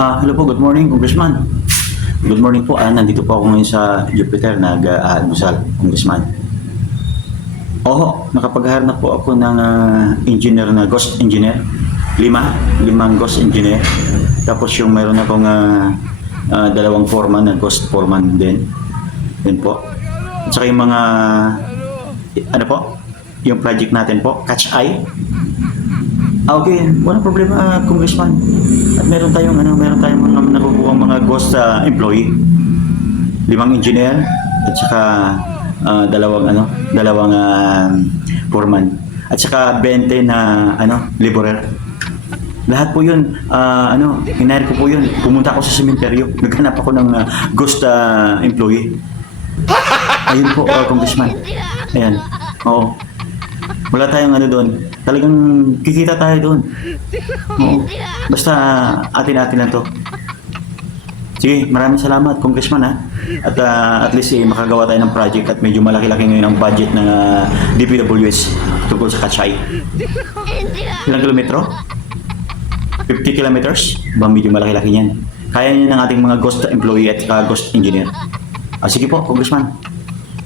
Hello po, good morning, Congressman. Good morning po. Nandito po ako ngayon sa Jupiter, nag-almusal, Congressman. Oo, nakapag-hire na po ako ng engineer na ghost engineer. Limang ghost engineer. Tapos yung mayroon akong dalawang foreman na ghost foreman din. Din po. At saka yung mga, ano po, yung project natin po, Catch Eye. Okay, walang problema, Congressman. At meron tayong mga nakukuha mga ghost employee. 5 engineer at saka dalawang foreman. At saka 20 na laborer. Lahat po 'yun, hinire ko po 'yun. Pumunta ako sa sementeryo. Naghanap ako ng ghost employee. Ayun po, Congressman. Ayan. Oo. Wala tayong doon. Talagang kikita tayo doon. Oo. Basta atin-atin lang to. Sige, maraming salamat, Congressman ha. At at least makagawa tayo ng project at medyo malaki-laki ngayon ang budget ng DPWS tungkol sa Kachay. Ilang kilometro? 50 kilometers? Medyo malaki-laki yan. Kaya niya ng ating mga ghost employee at ghost engineer. Sige po, Congressman.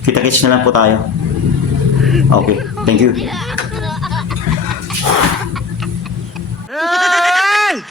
Kita-kits na lang po tayo. Okay, thank you. Hey!